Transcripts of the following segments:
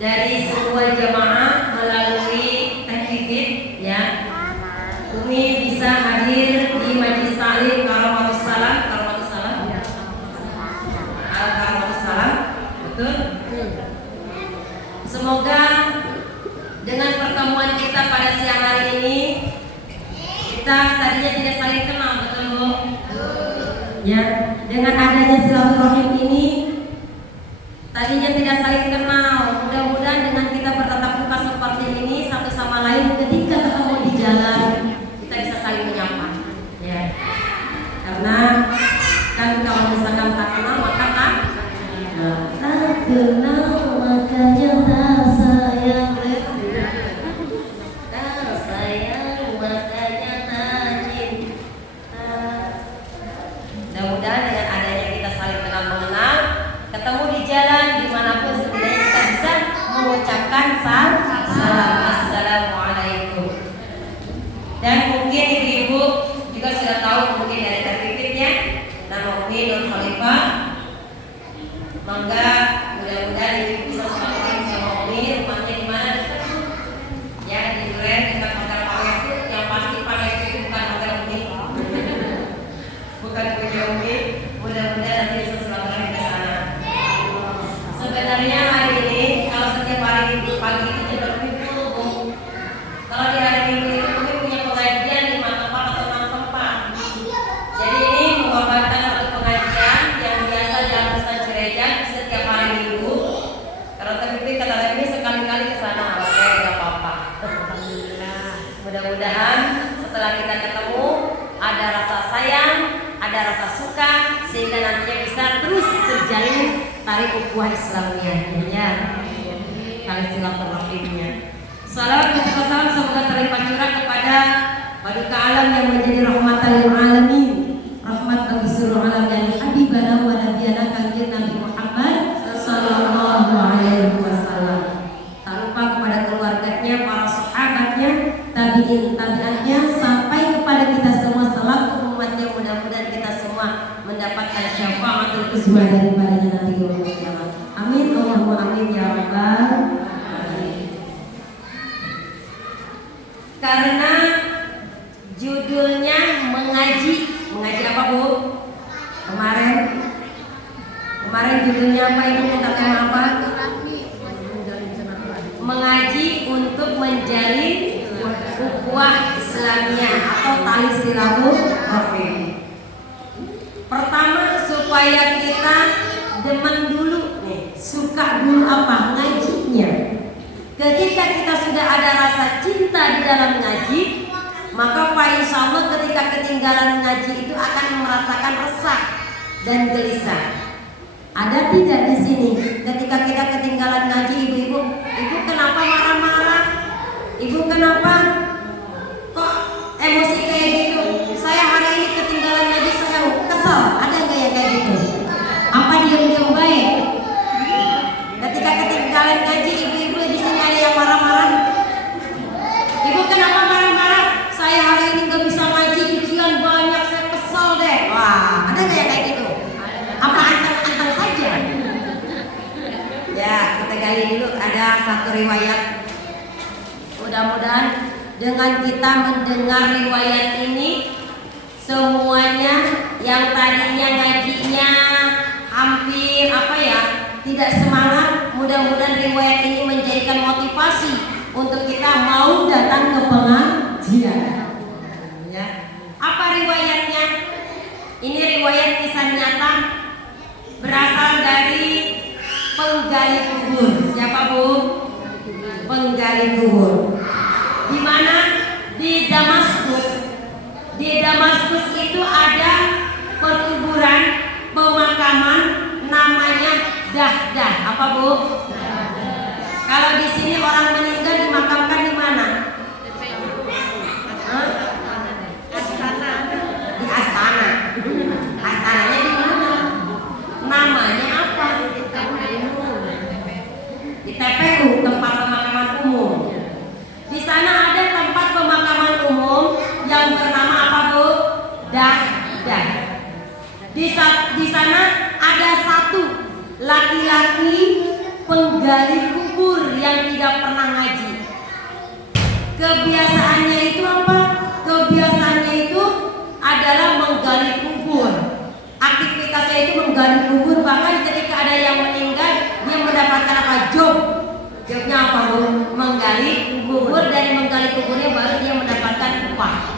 dari sebuah jamaah melalui teknik ya, Umi bisa hadir di Majelis Ta'lim Karomatus Salam, betul? Semoga dengan pertemuan kita pada siang hari ini, kita tadinya tidak saling kenal, betul Bu? Ya, dengan adanya silaturahim ini, tadinya tidak saling kenal. Mudah-mudahan dengan kita bertatap muka seperti ini satu sama lain, ketika ketemu di jalan kita bisa saling menyapa. Ya, karena kan kalau misalkan tak kenal maka tak kenal makanya tak sayang, tak sayang makanya tak cinta. Mudah-mudahan dengan adanya kita saling kenal mengenal, ketemu di jalan dimanapun, setidaknya kita bisa mengucapkan salam assalamualaikum. Dan mungkin ibu-ibu juga sudah tahu mungkin dari tertibnya nama Umi Nur Khalifah. Mangga mudah-mudahan ibu bisa selalu sama Umi. Rumahnya di mana? Ya, di Duren dekat Hotel Palestina. Yang pasti Palestina itu bukan Hotel Umi, bukan punya Umi. Mudah-mudahan nanti bisa selalu ke sana. Sebenarnya hari ini kalau setiap hari pagi itu jam berkumpul Bu. Kalau di hari Minggu itu kami punya pengajian 5 tempat atau 6 tempat. Jadi ini mengorbankan satu pengajian yang biasa dilakukan Cireja setiap hari Minggu. Kalau tapi kata Remi sekali-kali ke sana, oke, nggak apa-apa. Mudah-mudahan setelah kita ketemu ada rasa sayang, ada rasa suka, sehingga nantinya bisa terus terjalin tali ukhuwah Islamiyahnya, tali silaturahimnya. Salawat dan salam semoga terlimpah curah kepada paduka alam yang menjadi rahmatan lil alamin, rahmat bagi seluruh alam, dan habibana wa nabiyana kanjeng Nabi Muhammad sallallahu alaihi wasallam. Tak lupa kepada keluarganya, para sahabatnya, tabi'in tabi'atnya, sampai kepada kita semua selaku umatnya. Mudah-mudahan kita semua mendapatkan syafaatul uzma daripadanya nanti di yaumul qiyamah. Amin Allahumma amin ya rabbal alamin. Karena judulnya mengaji apa Bu? Kemarin judulnya apa Ibu? Minta tema apa? Mengaji untuk menjalin ukhuwah Islamiyah atau tali silaturahim. Pertama, supaya kita demen dulu nih, suka dulu apa? Ngajinya. Ketika kita sudah ada rasa cinta di dalam ngaji, maka Pak insya Allah ketika ketinggalan ngaji itu akan merasakan resah dan gelisah. Ada tidak di sini ketika kita ketinggalan ngaji, ibu-ibu, ibu kenapa marah-marah? Ibu kenapa kok emosi kayak gitu? Saya hari ini ketinggalan ngaji, saya kesel. Ada nggak yang kayak gitu? Apa diam-diam baik? Ketika ketinggalan ngaji, ibu-ibu di sini ada yang marah-marah? Ibu kenapa marah-marah? Saya hari ini nggak bisa ngaji, ujian banyak, saya kesel deh. Wah, ada nggak yang kayak gitu? Apa anteng-anteng saja? Ya, kita gali dulu. Ada satu riwayat. Mudah-mudahan dengan kita mendengar riwayat ini, semuanya yang tadinya ngajinya hampir tidak semangat, mudah-mudahan riwayat ini menjadikan motivasi untuk kita mau datang ke pengajian. Ya. Apa riwayatnya? Ini riwayat kisah nyata berasal dari penggali kubur. Siapa Bu? Penggali kubur. Di mana? Di Damaskus. Di Damaskus itu ada perkuburan, pemakaman namanya Dahdah. Apa Bu? Kalau di sini orang meninggal dimakamkan di mana? Astana. Di Astana. Astananya di mana? Namanya apa? Di TPU, tempat pemakaman umum. Di sana ada tempat pemakaman umum yang bernama apa Bu? Dahdah. Di sana ada satu laki-laki menggali kubur yang tidak pernah ngaji. Kebiasaannya itu apa? Kebiasaannya itu adalah menggali kubur. Aktivitasnya itu menggali kubur, bahkan ketika ada yang meninggal dia mendapatkan apa? Jobnya apa, Bu? Menggali kubur. Dari menggali kuburnya baru dia mendapatkan upah.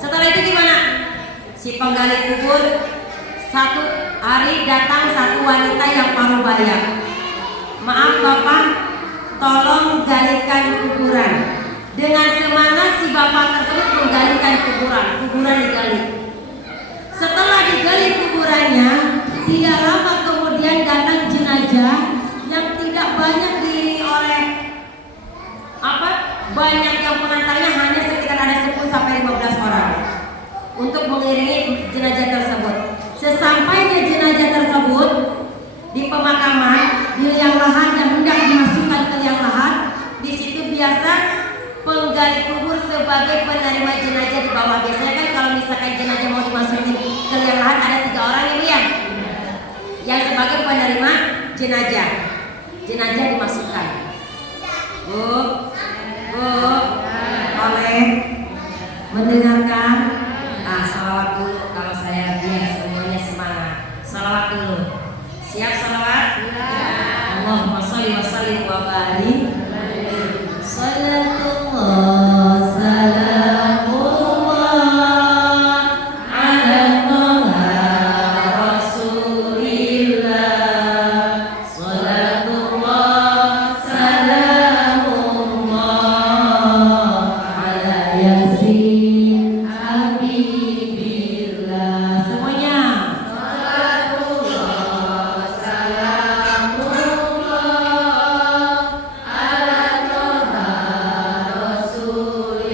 Setelah itu gimana? Si penggali kubur satu hari datang satu wanita yang paruh baya. Maaf Bapak, tolong galikan kuburan. Dengan semangat si bapak tersebut menggalikan kuburan digali. Setelah digali kuburannya, tidak lama kemudian datang jenazah yang tidak banyak diiringi oleh banyak yang pengantarnya, hanya sekitar ada 10 sampai 15 orang untuk mengiringi jenazah tersebut. Sesampainya jenazah tersebut di pemakaman, di liang lahat yang hendak dimasukkan ke liang lahat, di situ biasa penggali kubur sebagai penerima jenazah di bawah. Biasanya kan kalau misalkan jenazah mau dimasukin ke liang lahat ada 3 orang ini ya, yang sebagai penerima jenazah dimasukkan. Bu, boleh mendengarkan? Nah, salawat dulu kalau saya biar semuanya semangat. Salawat dulu. Siap salawat? Allahumma sholli wa sallim wa barik. Salatullah salamullah ala Taha Rasulillah. Salatullah salamullah ala Yasin Habibillah. Semuanya. Salatullah salamullah ala Taha Rasulillah.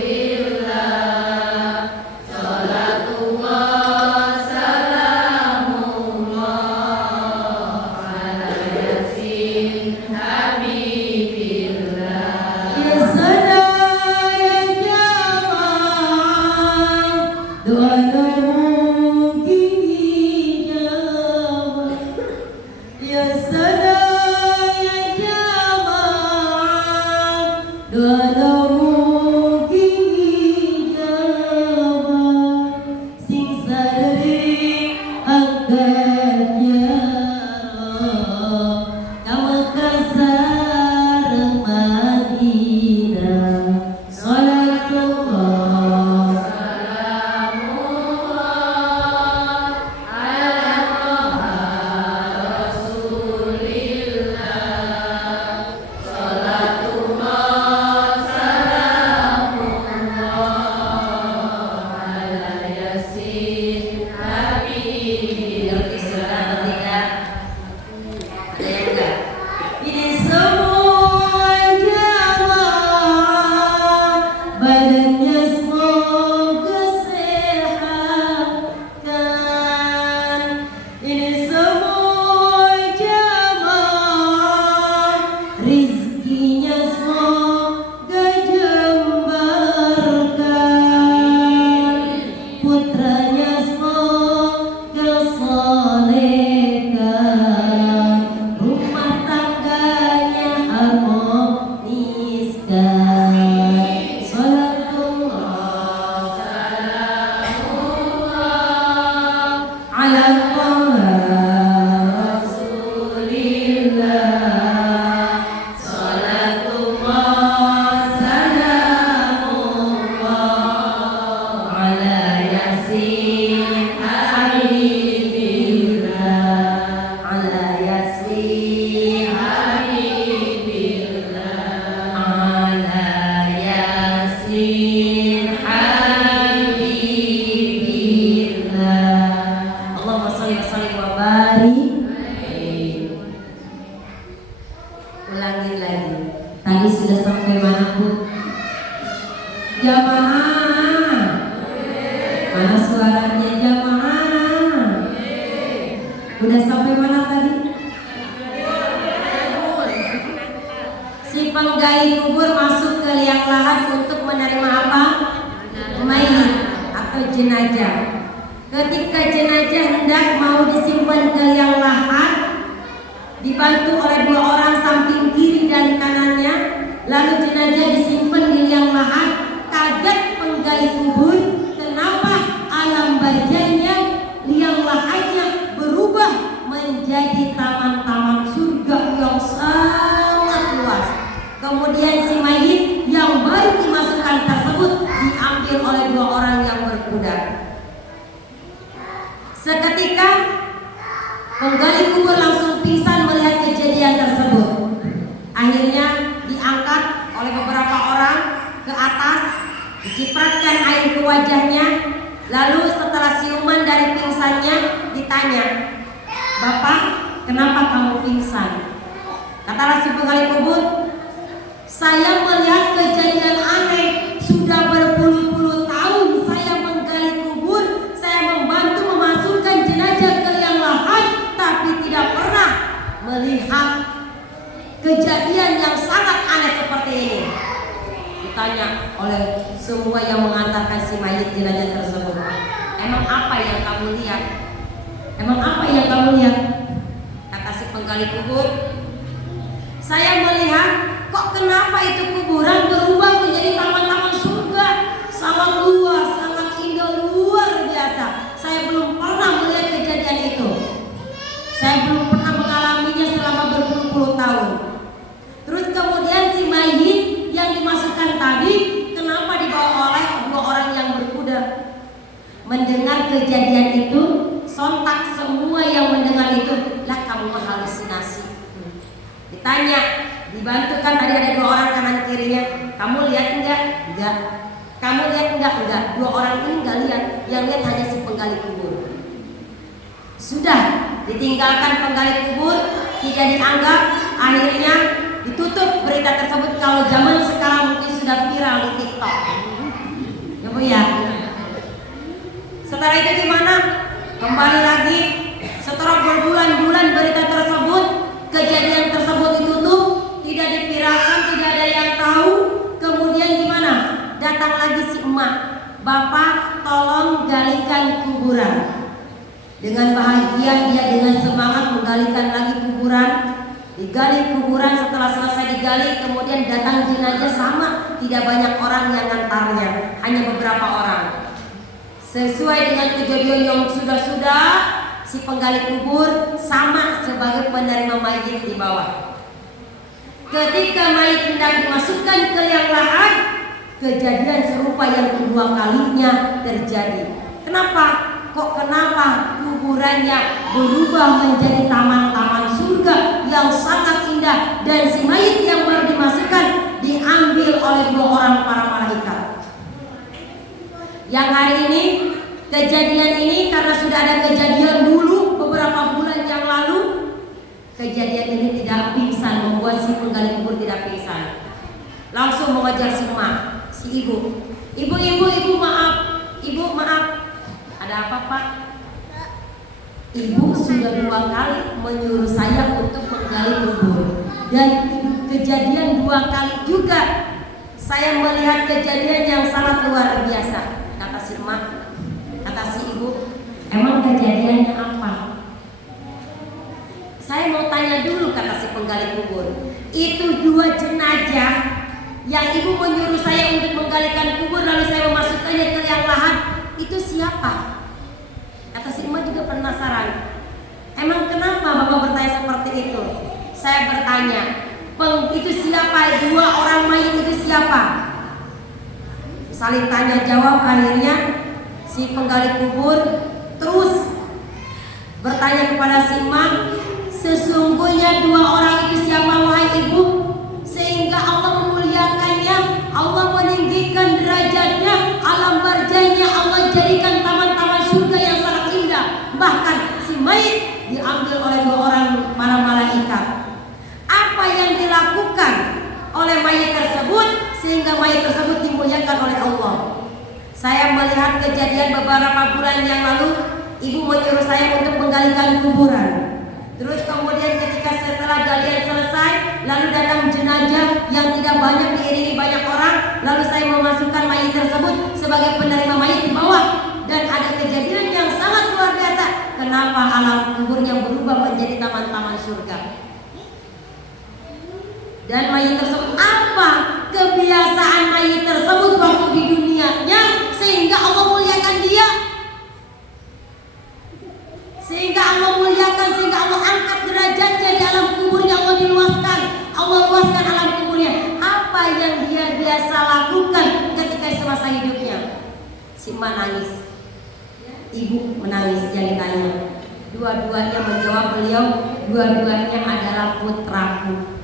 Salatullah salamullah ala Yasin Habibillah. Ya sada ya jamaah, doa mungkin ijabah. Ya sada ya jamaah, doa mungkin ijabah. Sing sadari angkatnya kamu kasar Madinah. Salatullah salamullah ala Taha Rasulillah. Salatullah salamullah ala Yasin Habibie. Ngerti surat atau tidak? Ada yang enggak? Ini semua jamaah, badannya semoga sehatkan. Ini semua jamaah, rizkinya semoga jembarkan. Putranya semoga solehkan. Rumah tangganya harmoniskan. Salatullah salamullah ala Taha Rasulillah. Salatullah salamullah ala Yasin Habibillah. Ala Yasin Habibillah. Ala Yasin Habibillah. Allahumma sholli wa sallim wa barik. Ulangin lagi. Tadi sudah sampai mana, Bu? Jamaah. Mana suaranya jamaah? Udah sampai mana tadi? Si penggali kubur masuk ke liang lahat untuk menerima apa? Mayit atau jenazah. Ketika jenazah hendak mau disimpan ke liang lahat, dibantu oleh 2 orang samping kiri dan kanannya. Lalu jenazah disimpan di liang lahat. Kaget penggali kubur, kenapa alam barzahnya, liang lahatnya berubah menjadi taman-taman surga yang sangat luas. Kemudian si mayit yang baru dimasukkan tersebut diambil oleh 2 orang yang berkuda. Seketika penggali kubur langsung pingsan melihat kejadian tersebut. Akhirnya diangkat oleh beberapa orang ke atas, dicipratkan air ke wajahnya. Lalu setelah siuman dari pingsannya ditanya, "Bapak, kenapa kamu pingsan?" Kata si penggali kubur, "Saya melihat kejadian aneh. Sudah berpuluh-puluh tahun saya menggali kubur, saya membantu memasukkan jenazah ke liang lahat, tapi tidak pernah melihat kejadian yang sangat aneh seperti ini." Ditanya oleh semua yang mengantarkan si mayit jenazah tersebut, "Emang apa yang kamu lihat? Emang apa yang kamu lihat?" Kata si penggali kubur, "Saya melihat kok kenapa itu kuburan berubah menjadi taman-taman surga. Sangat luas, sangat indah, luar biasa. Saya belum pernah melihat kejadian itu. Saya belum pernah mengalaminya selama berpuluh-puluh tahun." Terus kemudian si mayit yang dimasukkan tadi, kenapa dibawa oleh 2 orang yang berkuda? Mendengar kejadian itu, sontak semua yang mendengar itu, "Lah kamu halusinasi." Ditanya, dibantu kan tadi ada 2 orang kanan kirinya, "Kamu lihat enggak?" "Enggak." "Kamu lihat enggak?" "Enggak." 2 orang ini enggak lihat, yang lihat hanya si penggali kubur. Sudah ditinggalkan penggali kubur, tidak dianggap, akhirnya ditutup berita tersebut. Kalau zaman sekarang mungkin sudah viral di TikTok, ya Bu ya. Setelah itu gimana? Kembali lagi setelah berbulan-bulan berita tersebut, kejadian tersebut ditutup, tidak dipiralkan, tidak ada yang tahu. Kemudian gimana? Datang lagi si emak, "Bapak tolong galikan kuburan." Dengan bahagia dia dengan semangat menggalikan lagi kuburan. Digali kuburan, setelah selesai digali kemudian datang jenazah sama, tidak banyak orang yang ngantarnya, hanya beberapa orang. Sesuai dengan kejadian yang sudah-sudah, si penggali kubur sama sebagai penerima mayit di bawah. Ketika mayit hendak dimasukkan ke liang lahat, kejadian serupa yang kedua kalinya terjadi. Kenapa? Kenapa kuburannya berubah menjadi taman-taman surga yang sangat indah, dan si mayit yang baru dimasukkan diambil oleh 2 orang para malaikat. Yang hari ini, kejadian ini karena sudah ada kejadian dulu beberapa bulan yang lalu, kejadian ini tidak pingsan, membuat si penggali kubur tidak pingsan. Langsung mengejar si emak, si ibu. Ibu maaf. Ibu maaf. Ada apa Pak? "Ibu sudah 2 kali menyuruh saya untuk menggali kubur, dan kejadian 2 kali juga saya melihat kejadian yang sangat luar biasa." Kata si emak, kata si ibu, "Emang kejadiannya apa?" "Saya mau tanya dulu," kata si penggali kubur, "itu 2 jenazah yang ibu menyuruh saya untuk menggalikan kubur lalu saya memasukkannya ke liang lahat, itu siapa?" Kata si emak juga penasaran, "Emang kenapa Bapak bertanya seperti itu?" Saya bertanya, "Itu siapa? 2 orang mayit itu siapa?" Saling tanya jawab, akhirnya si penggali kubur terus bertanya kepada si emak, "Sesungguhnya 2 orang itu siapa wahai ibu? Sehingga Allah memuliakannya, Allah meninggikan derajatnya, alam barzahnya Allah jadikan taman-taman surga yang sangat indah. Bahkan si mayit diambil oleh 2 orang para malaikat. Apa yang dilakukan oleh mayit tersebut sehingga mayit tersebut dimuliakan oleh Allah?" Saya melihat kejadian beberapa bulan yang lalu, ibu menyuruh saya untuk menggalikan kuburan. Terus kemudian ketika setelah galian selesai, lalu datang jenazah yang tidak banyak diiringi banyak orang, lalu saya memasukkan mayit tersebut sebagai penerima mayit di bawah, dan ada kejadian yang sangat luar biasa. Kenapa alam kuburnya berubah menjadi taman-taman surga? Dan mayit tersebut, apa kebiasaan mayit tersebut waktu di dunianya sehingga Allah muliakan dia? Sehingga Allah muliakan, sehingga Allah angkat derajatnya di alam kuburnya, Allah diluaskan, Allah luaskan alam kuburnya. Apa yang dia biasa lakukan ketika semasa hidupnya? Si emak nangis, ibu menangis, dia ditanya. Dua-duanya menjawab beliau, dua-duanya adalah putraku.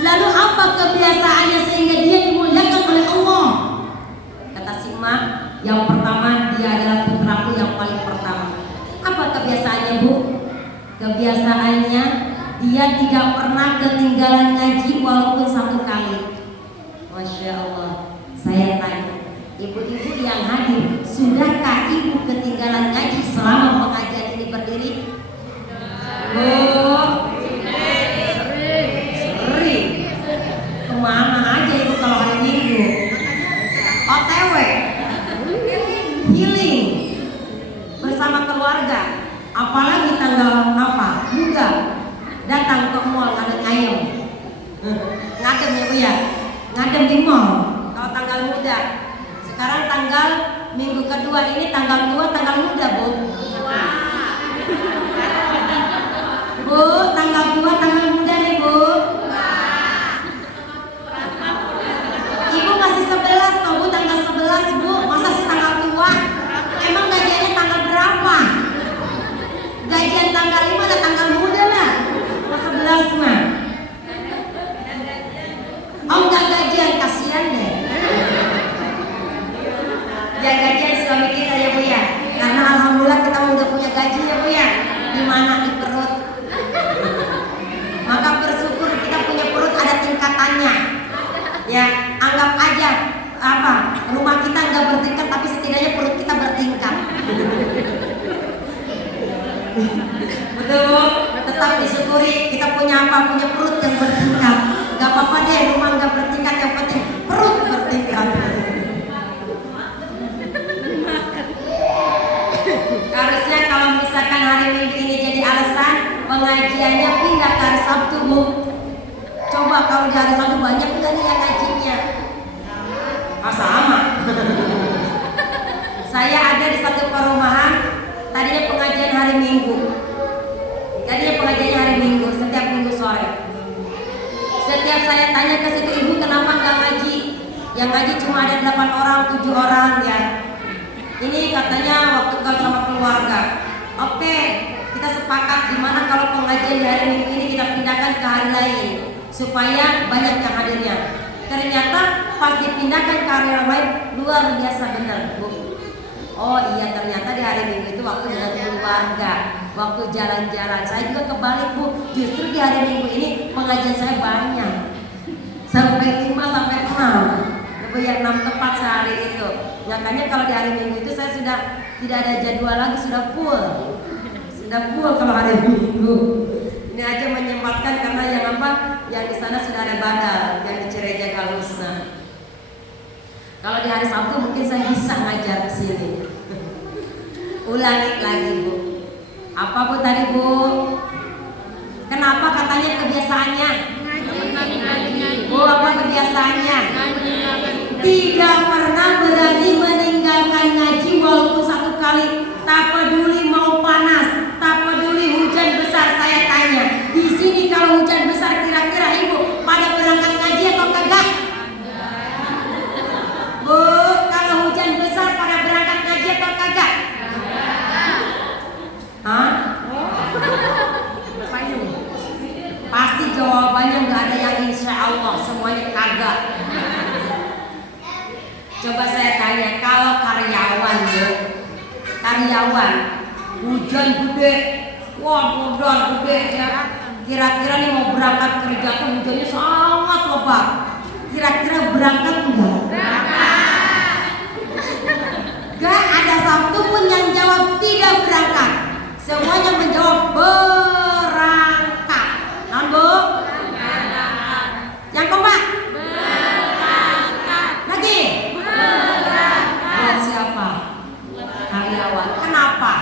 Lalu apa kebiasaannya sehingga dia dimuliakan oleh Allah? Kata si emak, yang pertama, dia adalah putraku yang paling pertama. Apa kebiasaannya, Bu? Kebiasaannya dia tidak pernah ketinggalan ngaji walaupun satu kali. Masya Allah. Saya tanya, ibu-ibu yang hadir, sudahkah ibu ketinggalan ngaji selama pengajian ini berdiri? Sering. Kemana aja ibu kalau hari Minggu? OTW, healing bersama keluarga. Apalagi tanggal apa? Muda datang ke mall ngadem ayam. Ngadem ya Bu ya? Ngadem di mall. Kalau tanggal muda. Sekarang tanggal minggu kedua ini tanggal 2 tanggal muda, Bu. Bu, tanggal 2 tanggal muda nih, Bu. Ibu masih 11 toh, Bu, tanggal 11, Bu. Masa sih tanggal tua? Emang gajiannya tanggal berapa? Gajian tanggal 5 ada tanggal muda lah. 11 mah. Oh, enggak gajian, kasihan deh. Ya gajian suami kita ya Bu ya. Karena alhamdulillah kita udah punya gaji ya Bu ya. Di mana? Di perut. Maka bersyukur kita punya perut ada tingkatannya. Ya, anggap aja apa? Rumah kita enggak bertingkat tapi setidaknya perut kita bertingkat. Betul Bu? Tetap disyukuri kita punya apa? Punya perut yang bertingkat. Gak apa-apa deh rumah enggak bertingkat, yang penting perut bertingkat. Harusnya kalau misalkan hari Minggu ini jadi alasan pengajiannya pindah ke hari Sabtu, Bu. Coba kalau di hari Sabtu banyak enggak nih yang ngajinya? Sama. Saya ada di satu perumahan, tadinya pengajian hari Minggu. Setiap Minggu sore. Setiap saya tanya ke situ, ibu kenapa nggak ngaji? Yang ngaji cuma ada 8 orang, 7 orang ya. Ini katanya waktu kalau sama keluarga. Oke, kita sepakat gimana kalau pengajian di hari Minggu ini kita pindahkan ke hari lain supaya banyak yang hadirnya. Ternyata pas dipindahkan ke hari lain luar biasa benar, Bu. Oh iya, ternyata di hari Minggu itu waktu dengan keluarga, waktu jalan-jalan. Saya juga kebalik, Bu. Justru di hari Minggu ini pengajian saya banyak, sampai 5 sampai 6. Lebih yang 6 tepat sehari itu. Makanya kalau di hari Minggu itu saya sudah tidak ada jadwal lagi, sudah full kalau hari Minggu. Ini aja menyempatkan karena yang apa? Yang di sana sudah ada badal, yang di Cireja Galusna. Kalau di hari Sabtu mungkin saya bisa ngajar ke sini. Ulangi lagi, Bu. Apa Bu tadi, Bu? Kenapa katanya kebiasaannya? Bu, apa kebiasaannya? Tidak pernah berani meninggalkan ngaji walaupun satu kali. Tak peduli mau panas, tak peduli hujan besar. Saya tanya, di sini kalau hujan besar kira-kira Ibu pada berangkat ngaji atau kagak? Bu, kalau hujan besar pada berangkat ngaji atau kagak? Hah? Pasti jawabannya nggak ada yang insya Allah, semuanya kagak. Coba saya tanya, kalau karyawan hujan gede, hujan gede ya, kira-kira nih mau berangkat kerja tuh hujannya sangat lebat, kira-kira berangkat enggak? Gak ada satu pun yang jawab tidak berangkat, semuanya menjawab berangkat. Nah, Bu? Yang keempat? Berangkat. Lagi? Buat siapa? Karyawan. Kenapa?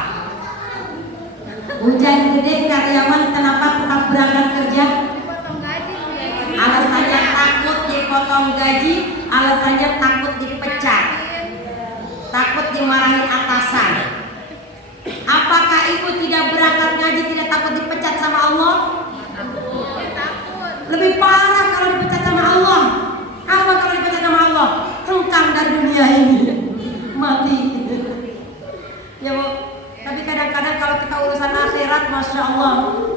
Hujan gede karyawan kenapa tetap berangkat kerja? gaji, alasannya takut dipecat, takut dimarahin atasan. Apakah ibu tidak berangkat ngaji tidak takut dipecat sama Allah? Lebih parah kalau dipecat sama Allah. Apa kalau dipecat sama Allah? Hengkang dari dunia ini, mati. Ya Bu, tapi kadang-kadang kalau kita urusan akhirat, Masya Allah,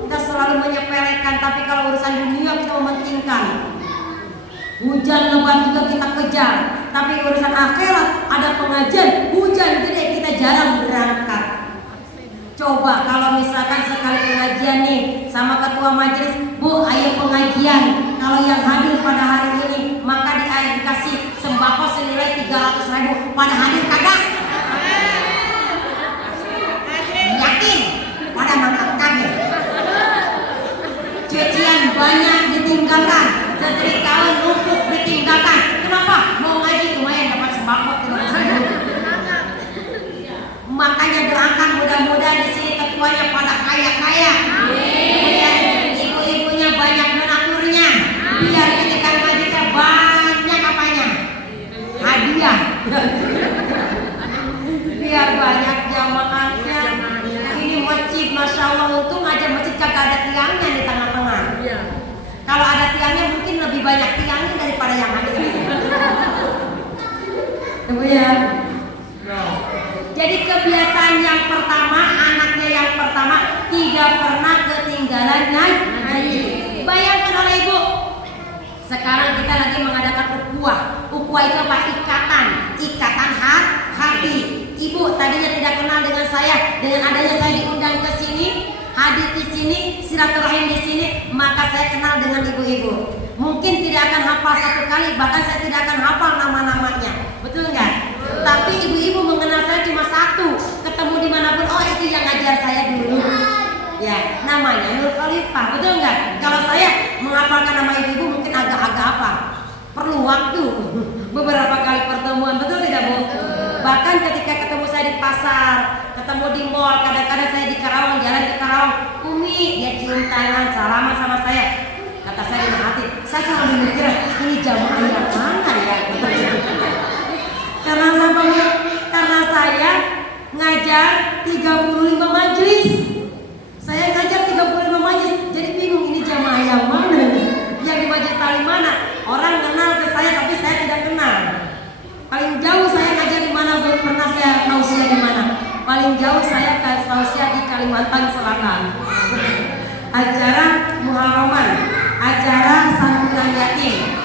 kita selalu menyepelekan. Tapi kalau urusan dunia kita mementingkan. Hujan lebat juga kita kejar. Tapi urusan akhirat ada pengajian, hujan gede kita jarang berangkat. Coba kalau misalkan sekali pengajian nih sama ketua majelis, Bu ayo pengajian. Kalau yang hadir pada hari ini maka dikasih sembako senilai 300.000. Pada hadir kagak? Yakin? Pada makan kagak? Cucian banyak ditinggalkan, setrikaun numpuk ditinggalkan. Kenapa? Mau ngaji lumayan dapat sembako 300.000. Makanya doakan mudah-mudahan di sini ketuanya pada kaya-kaya. Ibu-ibunya banyak donaturnya. Biar ketika ngaji banyak apanya? Hadiah. Biar banyak jamaahnya. Ini masjid, Masya Allah, untung aja masjid kagak ada tiangnya di tengah-tengah. Kalau ada tiangnya mungkin lebih banyak tiangnya daripada yang ada. Ibu ya. Jadi kebiasaan yang pertama, anaknya yang pertama tidak pernah ketinggalan ngaji. Bayangkan oleh ibu, sekarang kita lagi mengadakan ukhuwah. Ukhuwah itu apa? Ikatan hati. Ibu tadinya tidak kenal dengan saya, dengan adanya saya diundang ke sini, hadir di sini, silaturahim di sini, maka saya kenal dengan ibu-ibu. Mungkin tidak akan hafal satu kali, bahkan saya tidak akan hafal nama-namanya, betul nggak? Tapi ibu-ibu mengenal saya cuma satu, ketemu dimanapun, oh itu yang ngajar saya dulu. Ya, namanya Nur Khalifah, betul nggak? Kalau saya menghafalkan nama ibu-ibu mungkin agak-agak apa? Perlu waktu, beberapa kali pertemuan, betul tidak Bu? Bahkan ketika ketemu saya di pasar, ketemu di mall, kadang-kadang saya di Karawang, jalan ke Karawang, Umi, dia cium tangan, salaman sama saya. Kata saya di hati, saya selalu mikir ini jamaah yang mana ya? Karena saya ngajar 35 majelis. Saya ngajar 35 majelis, jadi bingung ini jamaah yang mana nih? Yang di majelis paling mana? Orang kenal ke saya tapi saya tidak kenal. Paling jauh saya ngajar di mana? Belum pernah saya tausiah di mana. Paling jauh saya tausiah di Kalimantan Selatan. Acara Muharraman, acara santunan yatim.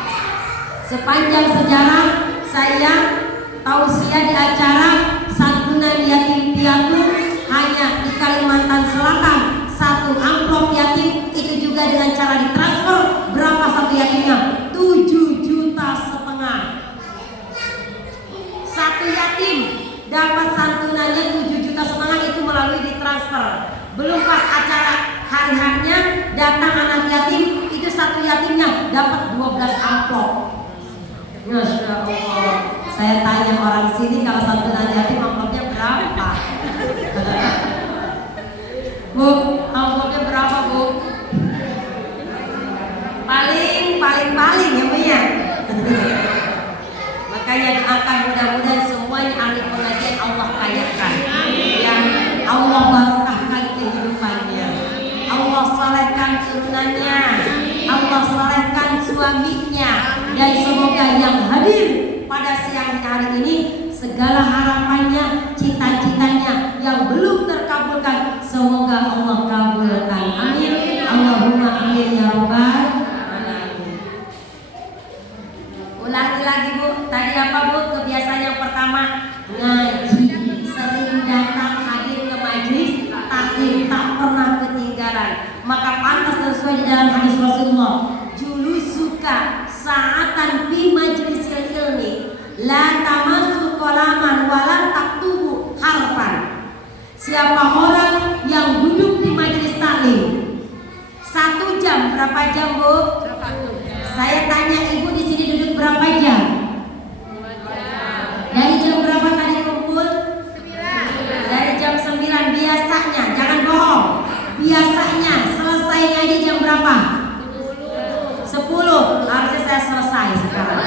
Sepanjang sejarah saya tausiah di acara santunan yatim piatu hanya di Kalimantan Selatan. Satu amplop yatim itu juga dengan cara ditransfer. Berapa satu yatimnya? 7,5 juta. Satu yatim dapat santunannya 7,5 juta itu melalui ditransfer. Belum pas acara hari-harinya datang anak yatim, itu satu yatimnya dapat 12 amplop. Masya Allah. Saya tanya orang sini kalau santunan yatim amplopnya berapa? Bu, amplopnya berapa Bu? Paling ya Bu ya. Makanya doakan mudah-mudahan semuanya ahli pengajian Allah kayakan. Yang Allah barokahkan kehidupannya. Allah salehkan turunannya. Allah salehkan suaminya. Dan semoga yang hadir pada siang hari ini segala harapannya, cita-citanya yang belum terkabulkan semoga Allah kabulkan. Amin. Allahumma amin ya rabbal alamin. Ulangi lagi Bu, tadi apa Bu? Kebiasaan yang pertama ngaji, sering datang hadir ke majelis, takdir tak pernah ketinggalan. Maka pantas dan sesuai di dalam hadis Rasulullah, julusuka sa'atan fi majlisil ilmi la tamassu qalaman wa la taktubu harfan. Siapa orang yang duduk di majelis taklim 1 jam, berapa jam Bu? Saya tanya ibu di sini duduk berapa jam? Dari jam berapa tadi kumpul? 9. Dari jam 9 biasanya, jangan bohong. Biasanya selesai ngaji jam berapa? 10. Harusnya saya selesai sekarang.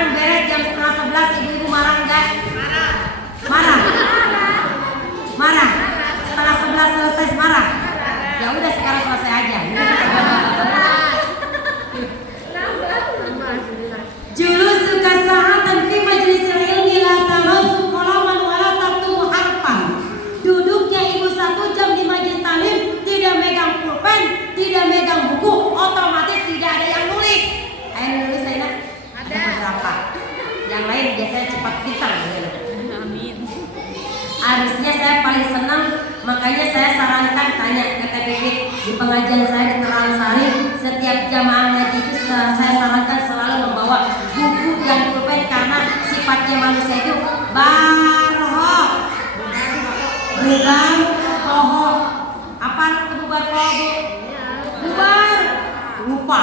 Sekarang beres jam setengah 11, ibu-ibu marah enggak? Marah. Marah. Setengah 11 selesai marah. Ya udah sekarang selesai aja. Julusu kasahatan fi majlisil ilmi la tamassu qalaman wa la taktumu harfan. Duduknya ibu 1 jam di majelis taklim, tidak megang pulpen, tidak megang buku, otomatis tidak ada yang nulis. Ayo nulis Aina. Ada beberapa. Yang lain biasanya cepat pintar. Amin. Harusnya saya paling senang, makanya saya sarankan tanya ke TPP di pengajian saya di Terangsari, setiap jamaah ngaji itu saya sarankan selalu membawa buku dan pulpen karena sifatnya manusia itu barho, bukan poho. Apa itu bubar poho bu? Bubar, lupa,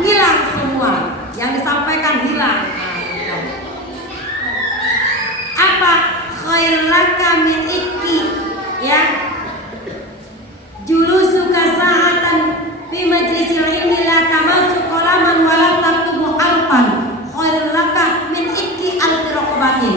hilang semua, yang disampaikan hilang. Apa? Khair laka min ikki, ya, julusu kasahatan fi majlisil ilmi la tamassu qalaman wa la taktubu harfan. Khair laka min ikki al-raqabatin.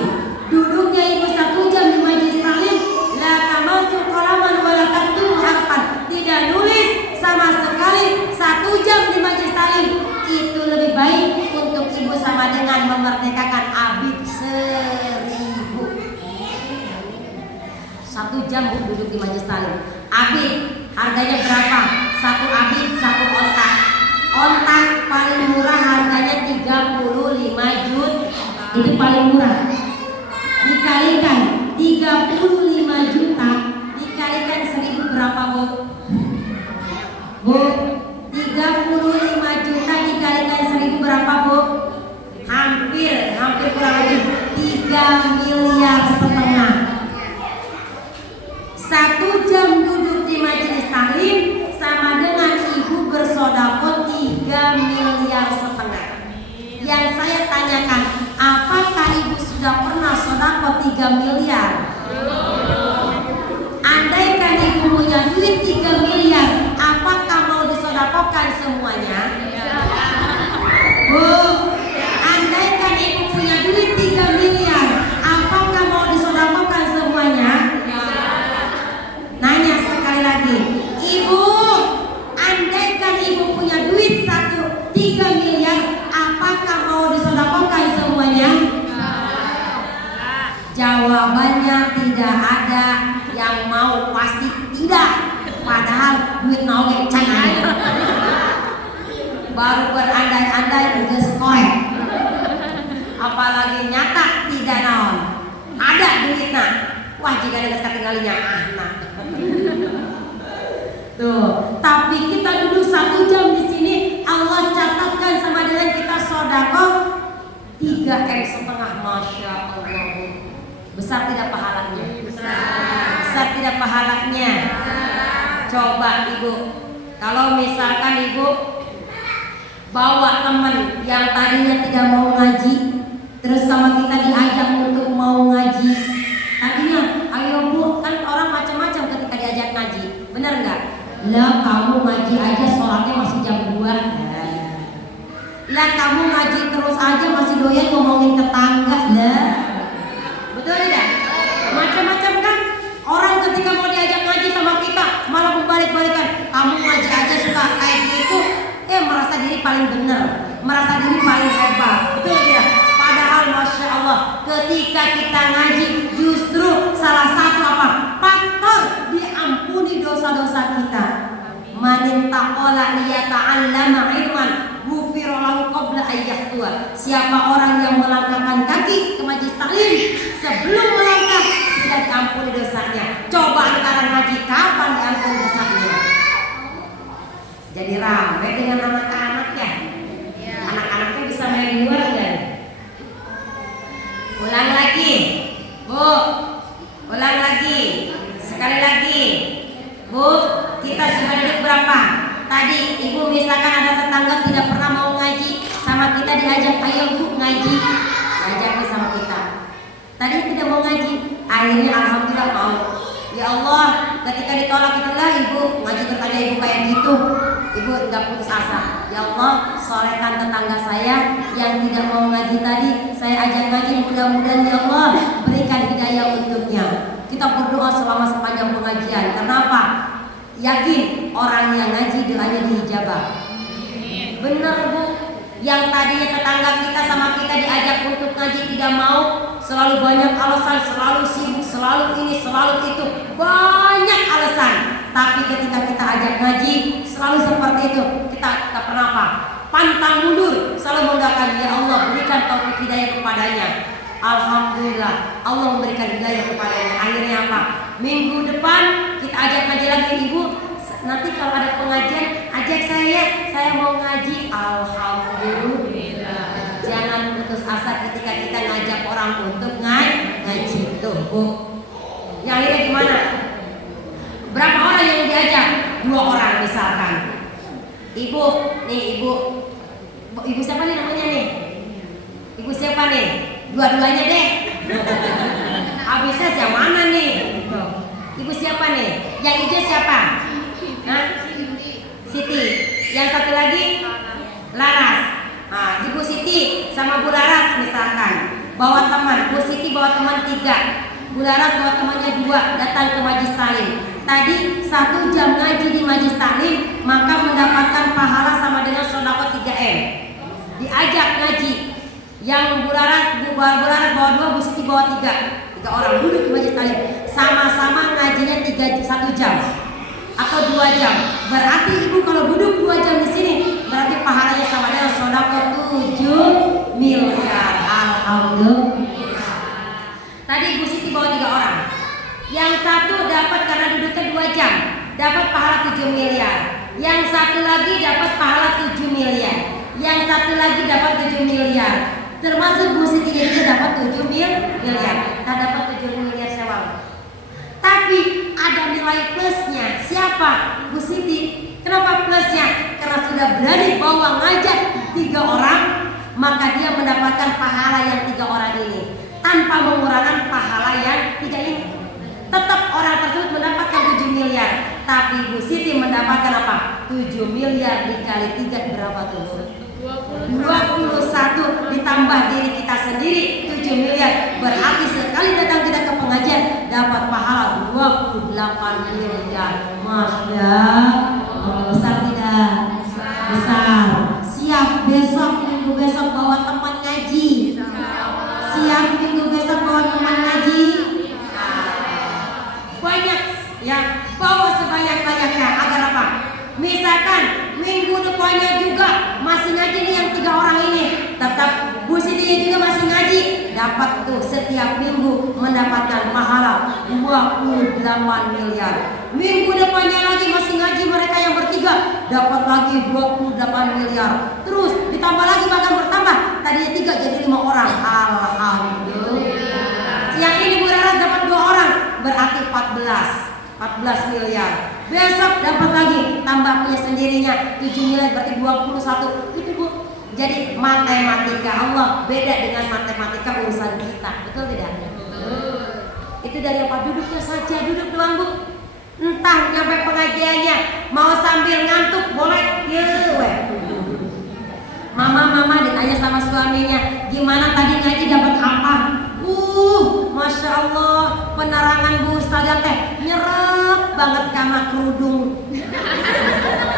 Duduknya ibu 1 jam di majelis taklim, la tamassu qalaman wa la taktubu harfan. Tidak nulis sama sekali 1 jam di majelis taklim. Itu lebih baik untuk ibu sama dengan memerdekakan abid 1000. 1 jam bu duduk di majelis taklim. Abid harganya berapa? 1 abid 1 ontak. Ontak paling murah harganya 35 juta. Itu paling murah. Dikalikan 35 juta dikalikan 1000 berapa bu? Bu, 35 juta dikalikan 1000 berapa bu? Hampir kurang lebih 3,5 miliar. 1 jam duduk di majelis taklim sama dengan ibu bersedekah 3,5 miliar. Yang saya tanyakan, apakah ibu sudah pernah sedekah 3 miliar? Andaikan ibu punya duit 3 miliar, apakah mau disedekahkan semuanya? Bu, andaikan ibu punya duit 3 miliar, apakah mau disedekahkan semuanya? Nanya sekali lagi, ibu, andaikan ibu punya duit 3 miliar, apakah mau disedekahkan semuanya? Jawabannya tidak ada yang mau, pasti tidak. Padahal duit naon can aya. Baru berandai-andai udah sekolah. Apalagi nyata tidak naon. Ada duitnya. Wah, jika ada ketinggalannya anak. Tuh, tapi kita duduk 1 jam di sini, Allah catatkan sama dengan kita sedekah 3,5 M. Masya Allah. Besar tidak pahalanya? Besar tidak pahalanya? Coba ibu, kalau misalkan ibu bawa teman yang tadinya tidak mau ngaji, terus sama kita diajak untuk mau ngaji. Tadinya, ayo bu, kan orang macam-macam ketika diajak ngaji, benar nggak? Lah kamu ngaji aja sholatnya masih jam 2. Lah kamu ngaji terus aja masih doyan ngomongin tetangga. Lah, betul tidak? Macam-macam kan orang ketika mau diajak ngaji sama kita malah membalik-balikan. Kamu ngaji aja suka kayak gitu, merasa diri paling benar, merasa diri paling hebat, betul tidak? Padahal Masya Allah, ketika kita ngaji justru salah satu apa? Faktor diampuni dosa-dosa kita. Manin taqala liyata'allama ilman ghufira lahu qabla ayyahtua. Siapa orang yang melangkahkan kaki ke majelis taklim sebelum melangkah sudah diampuni dosanya. Coba antara ngaji kapan diampuni dosanya? Jadi ramai dengan anak-anaknya. Anak-anaknya bisa main di luar kan? Ulang lagi, bu. Ulang lagi. Sekali lagi, bu. Kita sudah duduk berapa? Tadi ibu misalkan ada tetangga tidak pernah mau ngaji, sama kita diajak, ayo bu ngaji, diajak sama kita. Tadi tidak mau ngaji, akhirnya alhamdulillah mau. Ya Allah, ketika ditolak itulah ibu ngaji bertanya ibu kayak gitu. ibu nggak putus asa. Ya Allah, solehkan tetangga saya yang tidak mau ngaji tadi, saya ajak ngaji, mudah-mudahan ya Allah berikan hidayah untuknya. Kita berdoa selama sepanjang pengajian. Kenapa? Yakin orang yang ngaji doanya diijabah. Bener Bu, yang tadinya tetangga kita sama kita diajak untuk ngaji tidak mau, selalu banyak alasan, selalu sibuk, selalu ini, selalu itu, banyak alasan. Tapi ketika kita ajak ngaji, selalu seperti itu. Kita tak pernah apa? Pantang mundur, selalu mendoakan ya Allah berikan taufik hidayah kepadanya. Alhamdulillah Allah memberikan hidayah kepadanya. Akhirnya apa? Minggu depan kita ajak ngaji lagi, ibu. Nanti kalau ada pengajian ajak saya mau ngaji. Alhamdulillah. Jangan putus asa ketika kita ngajak orang untuk ngaji. Tuh Bu. Yang akhirnya gimana? Berapa orang yang diajak? 2 orang misalkan. Ibu siapa nih namanya nih? Ibu siapa nih? Dua-duanya deh. Habisnya yang mana nih? Ibu siapa nih? Yang hijau siapa? Hah? Siti. Yang satu lagi? Laras. Nah, Ibu Siti sama Bu Laras misalkan bawa teman. Bu Siti bawa teman 3, Bu Laras bawa temannya 2, datang ke Majlis Taklim. Tadi 1 jam ngaji di Majlis Taklim, maka mendapatkan pahala sama dengan sedekah 3M. Diajak ngaji. Yang Bu Laras bawa 2, Bu Siti bawa 3 orang duduk di Majlis Taklim, sama-sama ngajinya 1 jam atau 2 jam. Berarti ibu kalau duduk 2 jam di sini, berarti pahalanya sama dengan sedekah 7 miliar. Alhamdulillah. Tadi Ibu Siti bawa 3 orang. Yang satu dapat karena duduknya 2 jam, dapat pahala 7 miliar. Yang satu lagi dapat pahala 7 miliar. Yang satu lagi dapat 7 miliar. Termasuk Bu Siti juga dapat 7 miliar. Kita dapat 7 miliar sewa. Tapi ada nilai plusnya. Siapa? Bu Siti. Kenapa plusnya? Karena sudah berani bawa ngajak 3 orang, maka dia mendapatkan pahala yang 3 orang ini tanpa mengurangi pahala yang 3 ini. Tetap orang tersebut mendapatkan 7 miliar, tapi Bu Siti mendapatkan apa? 7 miliar dikali 3 berapa tuh? 21 ditambah diri kita sendiri 7 miliar. Berarti sekali datang kita ke pengajian dapat pahala 28 miliar. Masya Allah. Besar tidak? Besar. Siap besok, minggu besok bawa teman ngaji. Siap minggu besok bawa teman ngaji. Banyak ya, bawa sebanyak-banyaknya. Agar apa? Misalkan minggu depannya juga masih ngaji nih yang 3 orang ini, tetap Bu Siti juga masih ngaji, dapat tuh setiap minggu mendapatkan pahala 28 miliar. Minggu depannya lagi masih ngaji mereka yang bertiga, dapat lagi 28 miliar. Terus ditambah lagi bahkan bertambah, tadinya 3 jadi 5 orang. Alhamdulillah. Yang ini Bu Laras dapat 2 orang, berarti 14 miliar. Besok dapat lagi, tambah punya sendirinya 7 miliar, berarti 21. Itu Bu. Jadi matematika Allah beda dengan matematika urusan kita. Betul tidak? Itu dari apa? Duduknya saja, duduk doang Bu. Entah nyampe pengajiannya mau sambil ngantuk boleh. Mama ditanya sama suaminya, gimana tadi ngaji dapat apa? Masya Allah, penerangan Bu Ustazah teh nyerep banget sama kerudung.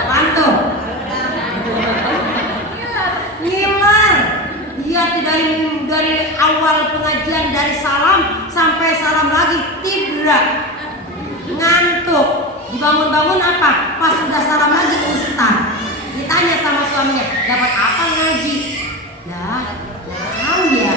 Pantuh ngiler. Iya, dari awal pengajian, dari salam sampai salam lagi tidak ngantuk. Dibangun-bangun apa? Pas sudah salam lagi Ustaz ditanya sama suaminya, dapat apa ngaji? Nah, tahu ya.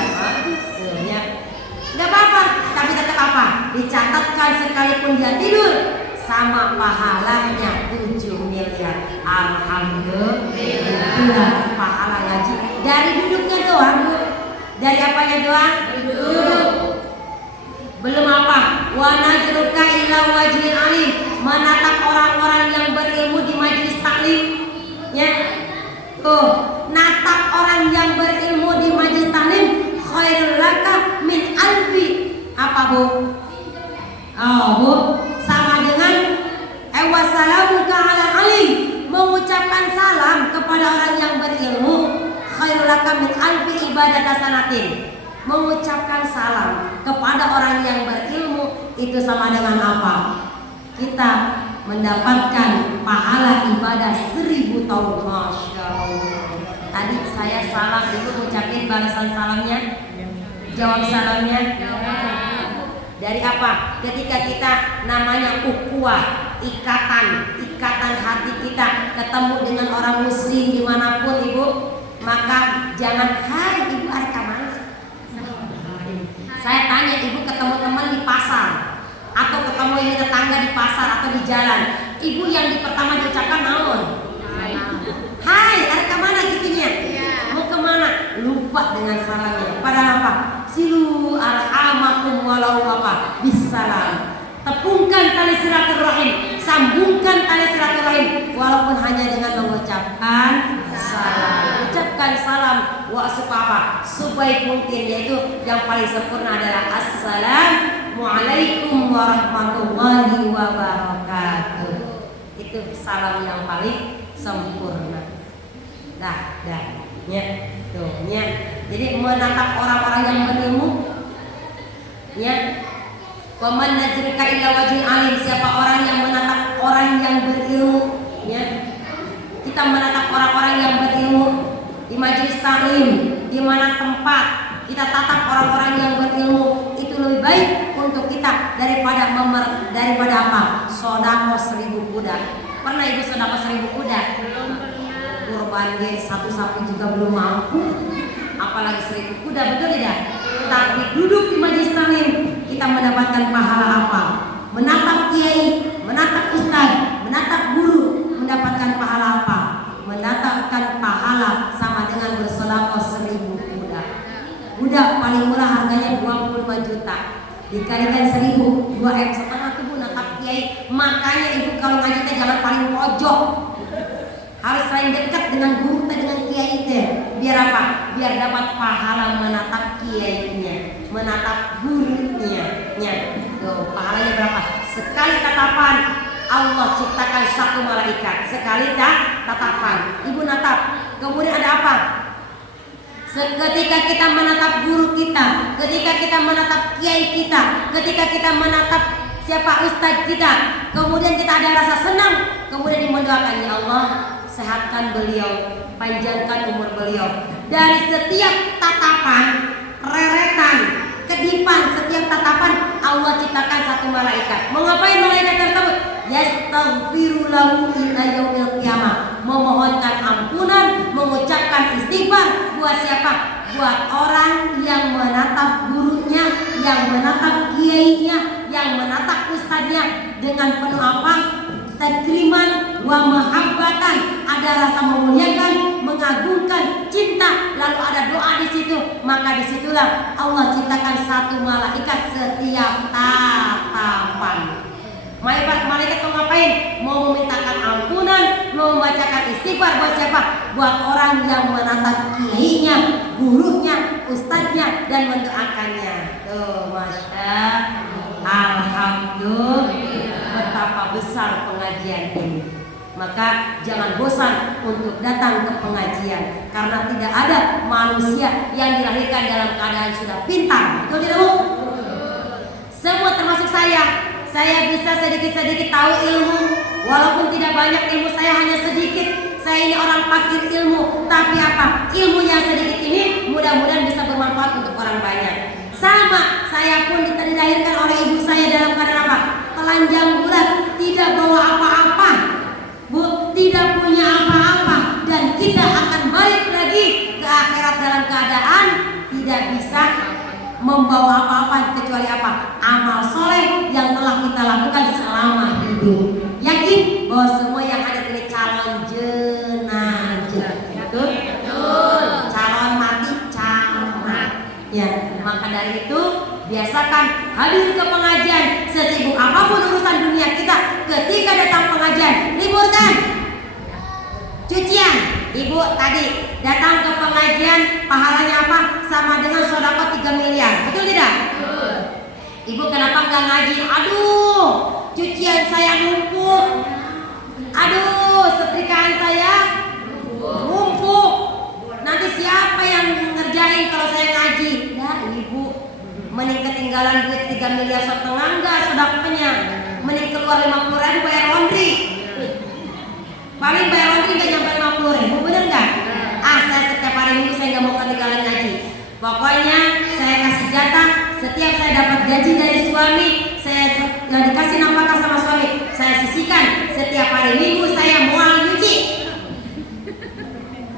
Gak apa-apa, tapi tetap apa? Dicatatkan sekalipun dia tidur sama pahalanya 7 miliar. Alhamdulillah. Itulah pahala ngaji. Dari duduknya doang Bu. Dari apanya doang? Duduk. Belum apa? Wa nazruka ila wajhil alim. Menatap orang-orang yang berilmu di Majlis Taklim. Ya. Tuh, natap orang yang berilmu di Majlis Taklim khairul laka min alfi. Apa Bu? Bu, sama dengan wassalamuka ala alim, mengucapkan ibadat hasanatin. Mengucapkan salam kepada orang yang berilmu itu sama dengan apa? Kita mendapatkan pahala ibadah 1000 tahun. Masya Allah. Tadi saya salam, ibu ucapin balasan salamnya, jawab salamnya. Dari apa? Ketika kita namanya ukhuwah, ikatan hati kita ketemu dengan orang muslim dimanapun ibu, maka jangan hai ibu ada kemana. Saya tanya ibu ketemu teman di pasar atau ketemu ini tetangga di pasar atau di jalan, ibu yang di pertama diucapkan naon? Hai, ada kemana gitunya? Mau kemana? Lupa dengan salamnya. Padahal apa? Silu arhamakum walau apa? Bisalam. Tepungkan tali silaturahim, sambungkan tali silaturahim walaupun hanya dengan mengucapkan salam. Ucapkan salam wa supaya sebaik mungkin, yaitu yang paling sempurna adalah assalamualaikum warahmatullahi wabarakatuh. Itu salam yang paling sempurna. Dah, ya, tuh, ya. Jadi menatap orang-orang yang berilmu, ya. Waman nazrika illa wajhil alim. Siapa orang yang menatap orang yang berilmu, ya. Kita menatap orang-orang yang berilmu di majelis taklim, di mana tempat kita tatap orang-orang yang berilmu, itu lebih baik untuk kita daripada apa? Sodako 1000 kuda. Pernah ibu sodako 1000 kuda? Kurban satu sapi juga belum mampu, apalagi 1000 kuda, betul tidak? Tapi duduk di majelis taklim kita mendapatkan pahala apa? Menatap kiai, menatap ustaz, menatap guru, mendapatkan pahala apa? Mendapatkan pahala sama dengan bersedekah 1000 kuda. Kuda paling murah harganya 25 juta. Dikalikan 1000, 2,5 M tuh bu natap kiai. Makanya ibu kalau ngaji teh jangan paling pojok. Harus sering dekat dengan guru teh, dengan kiai teh. Biar apa? Biar dapat pahala menatap kiainya, menatap gurunya. Tuh, pahalanya berapa? Sekali tatapan Allah ciptakan 1 malaikat. Sekali tatapan. Ibu natap. Kemudian ada apa? Ketika kita menatap guru kita, ketika kita menatap kiai kita, ketika kita menatap siapa ustadz kita, kemudian kita ada rasa senang, kemudian mendoakan, ya Allah sehatkan beliau, panjangkan umur beliau. Dari setiap tatapan, reretan, kedipan, setiap tatapan Allah ciptakan 1 malaikat. Mau ngapain malaikat tersebut? Yastaghfiru lahu ila yaumil qiyamah. Memohonkan ampunan, mengucapkan istighfar buat siapa? Buat orang yang menatap gurunya, yang menatap kiainya, yang menatap ustadznya dengan penuh apa? Takriman wa mahabbatan, ada rasa memuliakan, mengagungkan, cinta, lalu ada doa di situ. Maka disitulah Allah ciptakan 1 malaikat setiap tatapan. Malaikat mau ngapain? Mau memintakan ampunan, mau membacakan istighfar buat siapa? Buat orang yang menatap kiainya, gurunya, ustadznya, dan mendoakannya. Tuh, masya Alhamdulillah. Betapa besar pengajian ini. Maka jangan bosan untuk datang ke pengajian, karena tidak ada manusia yang dilahirkan dalam keadaan sudah pintar. Betul tidak bu? Semua termasuk saya. Saya bisa sedikit-sedikit tahu ilmu, walaupun tidak banyak ilmu saya, hanya sedikit. Saya ini orang fakir ilmu, tapi apa? Ilmu yang sedikit ini mudah-mudahan bisa bermanfaat untuk orang banyak. Sama, saya pun dilahirkan oleh ibu saya dalam keadaan apa? Telanjang bulat, tidak bawa apa-apa, bu, tidak punya apa-apa, dan kita akan balik lagi ke akhirat dalam keadaan tidak bisa membawa apa-apa kecuali apa? Amal soleh yang telah kita lakukan selama hidup. Yakin bahwa semua yang ada ini calon jenazah. Betul. Calon mati camat. Ya, maka dari itu biasakan hadir ke pengajian. Sesibuk apapun urusan dunia kita, ketika datang pengajian, liburkan cucian. Ibu tadi datang ke pengajian, pahalanya apa? Sama dengan sedekah 3 miliar. Betul tidak? Betul. Ibu kenapa nggak ngaji? Aduh, cucian saya numpuk. Aduh, setrikaan saya numpuk. Nanti siapa yang kerjain kalau saya ngaji. Ya ibu, mending ketinggalan duit 3 miliar setengah enggak sedekahnya. Mending keluar 50.000 bayar laundry. Paling bayar laundry nggak nyampe 50.000, bener nggak? Saya setiap hari minggu saya nggak mau ketinggalan ngaji. Pokoknya saya kasih jatah setiap saya dapat gaji dari suami, saya dikasih nafkah sama suami, saya sisihkan setiap hari minggu saya mual nyuci.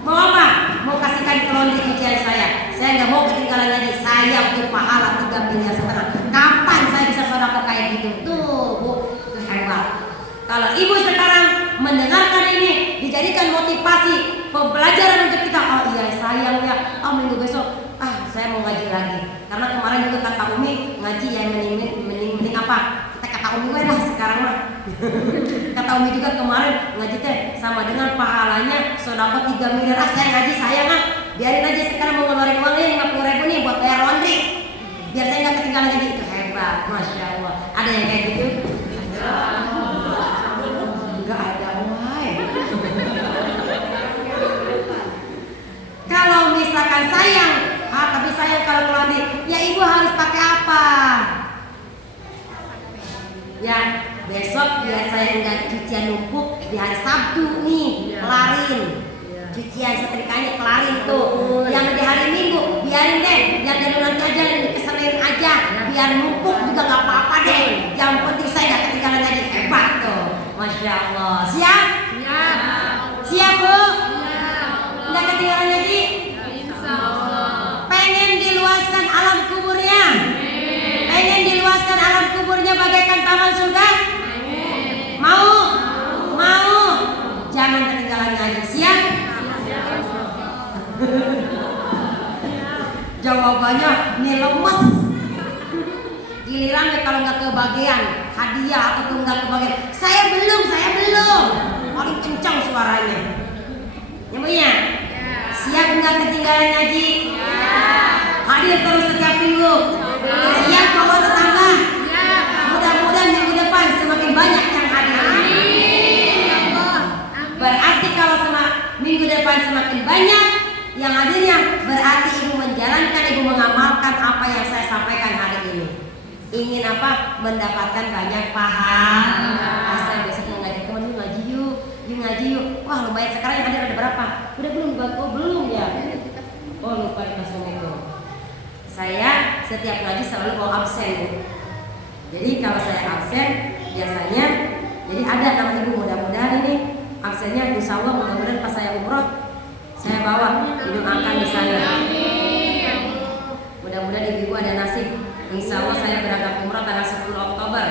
Mau apa? Mau kasihkan ke laundry cucian saya. Saya nggak mau ketinggalan ngaji. Saya untuk pahala 3 miliar setengah. Kapan saya bisa sedekah kayak gitu? Tuh bu, itu hebat. Kalau ibu sekarang mendengarkan ini dijadikan motivasi pembelajaran untuk kita. Oh iya sayang ya, minggu besok saya mau ngaji lagi. Karena kemarin juga kata Umi ngaji ya mending apa? Kita kata Umi dah sekarang mah. Kata Umi juga kemarin ngaji teh sama dengan pahalanya sedekah 3 miliar. Saya ngaji sayang biarin aja sekarang mau ngeluarin uangnya 50.000 nih buat bayar laundry. Biar saya nggak ketinggalan ngaji. Itu hebat, masya Allah. Ada yang kayak gitu? Enggak ada, why? Kalau misalkan sayang, tapi sayang kalau laundry, ya ibu harus pakai apa? Ya besok biar saya nggak cucian numpuk di hari Sabtu nih, kelarin. Cucian setrikanya kelarin tuh. Yang di hari Minggu biarin deh, yang dari nanti aja yang kesenin aja, biar numpuk juga nggak apa-apa deh. Yang penting saya nggak ketinggalan ngaji. Hebat tuh, masya Allah. Siap? Siap. Siap bu? Nggak ketinggalan ngaji? Insya Allah. Pengen diluaskan alam kuburnya? Pengen diluaskan alam kuburnya bagaikan taman surga? Mau? Mau? Jangan ketinggalan ngaji. Siap? Jawabannya ini lemes. Giliran kalau nggak kebagian hadiah atau nggak kebagian, saya belum. Paling kencang suaranya. Nyambungnya? Siap nggak ketinggalan ngaji? Hadir terus setiap minggu. Siap bawa tetangga. Mudah-mudahan minggu depan semakin banyak yang hadir. Berarti kalau minggu depan semakin banyak yang hadirnya, berarti ibu menjalankan, ibu mengamalkan apa yang saya sampaikan hari ini. Ingin apa? Mendapatkan banyak pahala. Saya besok mau ngajak teman, yuk ngaji yuk, ngaji yuk. Wah lumayan, sekarang yang hadir ada berapa? Udah belum? Oh belum ya? Oh lupa dikasih itu. Saya setiap ngaji selalu bawa absen. Jadi kalau saya absen biasanya, jadi ada nama ibu, mudah-mudahan ini absennya insya Allah mudah-mudahan pas saya umroh saya bawa didoakan di sana. Mudah-mudahan ibu ada nasib. Insya Allah saya berangkat umroh tanggal 10 Oktober.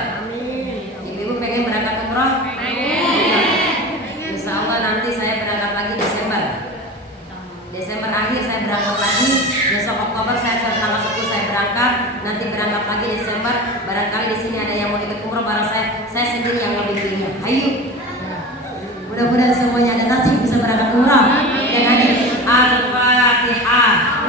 Ibu pengen berangkat umroh? Insya Allah nanti saya berangkat lagi Desember akhir saya berangkat lagi. Besok Oktober saya tanggal 10 saya berangkat. Nanti berangkat lagi Desember. Barangkali di sini ada yang mau ikut umroh bareng saya sendiri yang ngebimbingnya. Ayo. Mudah-mudahan semuanya ada nasib bisa berangkat umroh. Dan hadir. Al-Fatihah.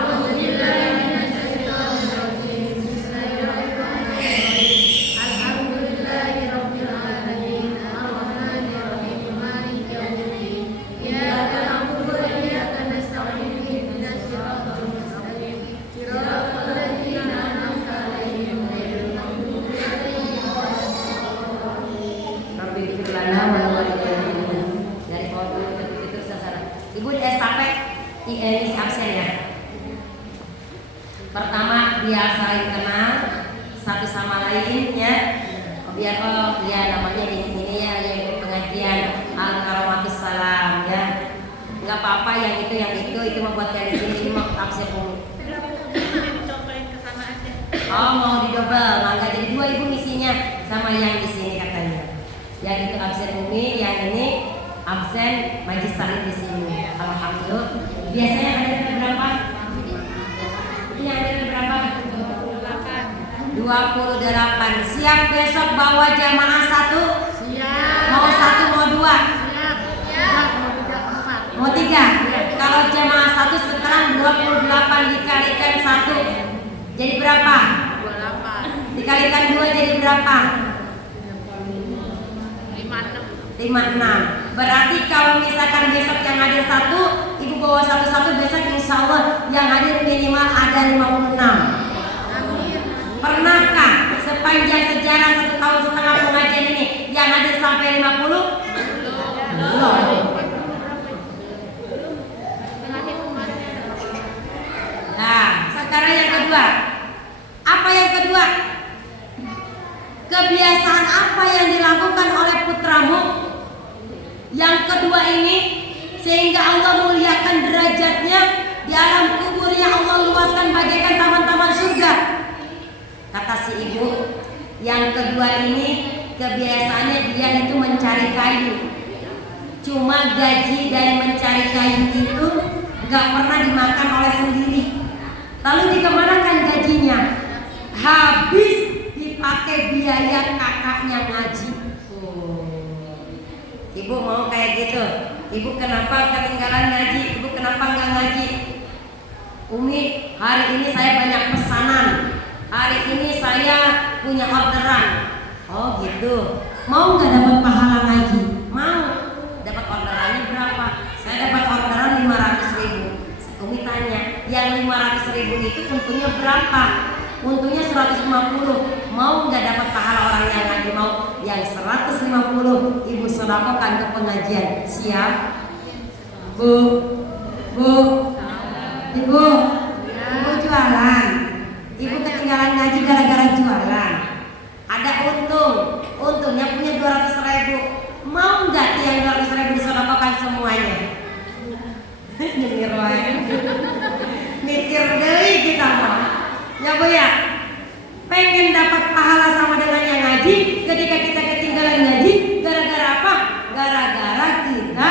Ibu di estafet ini absen ya. Pertama biar saling kenal satu sama lain ya. Biar ya namanya ini ya yang pengajian al-karamatus salam ya. Enggak apa-apa yang itu membuat yang di sini ini mau absen dulu. Oh mau didobel, maka jadi 2 ibu misinya sama yang di sini katanya. Yang itu absen Umi, yang ini absen Majlis Taklim di sini. Alhamdulillah. Biasanya ada berapa? Ini ada berapa? 28. Siap besok bawa jamaah 1? Siap. Mau 1 mau 2? Siap. Mau 3? Kalau jamaah 1 sekarang 28 dikalikan 1 jadi berapa? 28. Dikalikan 2 jadi berapa? 56. Berarti kalau misalkan besok yang hadir 1, ibu bawa satu-satu, besok insya Allah yang hadir minimal ada 56. Pernahkah sepanjang sejarah 1,5 tahun pengajian ini yang hadir sampai 50? Belum. Nah, sekarang yang kedua. Apa yang kedua? Kebiasaan apa yang dilakukan oleh putramu? Yang kedua ini sehingga Allah muliakan derajatnya di alam kuburnya, Allah luaskan bagaikan taman-taman surga. Kata si ibu, yang kedua ini kebiasaannya dia itu mencari kayu. Cuma gaji dari mencari kayu itu gak pernah dimakan oleh sendiri. Lalu dikemanakan gajinya? Habis dipakai biaya kakaknya ngaji. Ibu mau kayak gitu? Ibu kenapa ketinggalan ngaji? Ibu kenapa nggak ngaji? Umi, hari ini saya banyak pesanan. Hari ini saya punya orderan. Oh gitu. Mau nggak dapat pahala ngaji? Mau. Dapat orderannya berapa? Saya dapat orderan 500.000. Umi tanya, yang 500.000 itu untungnya berapa? Untungnya 150. Mau nggak dapat pahala orang yang ngaji? Mau. Yang 150 ibu sedekahkan ke pengajian. Siap? Bu, ibu jualan. Ibu ketinggalan ngaji gara-gara jualan. Ada untungnya punya 200.000. Mau nggak yang 200.000 disedekahkan semuanya? Mikir deui kita mah. Ya Bu ya. Pengen dapat pahala sama dengan yang ngaji, ketika kita ketinggalan ngaji, gara-gara apa? Gara-gara kita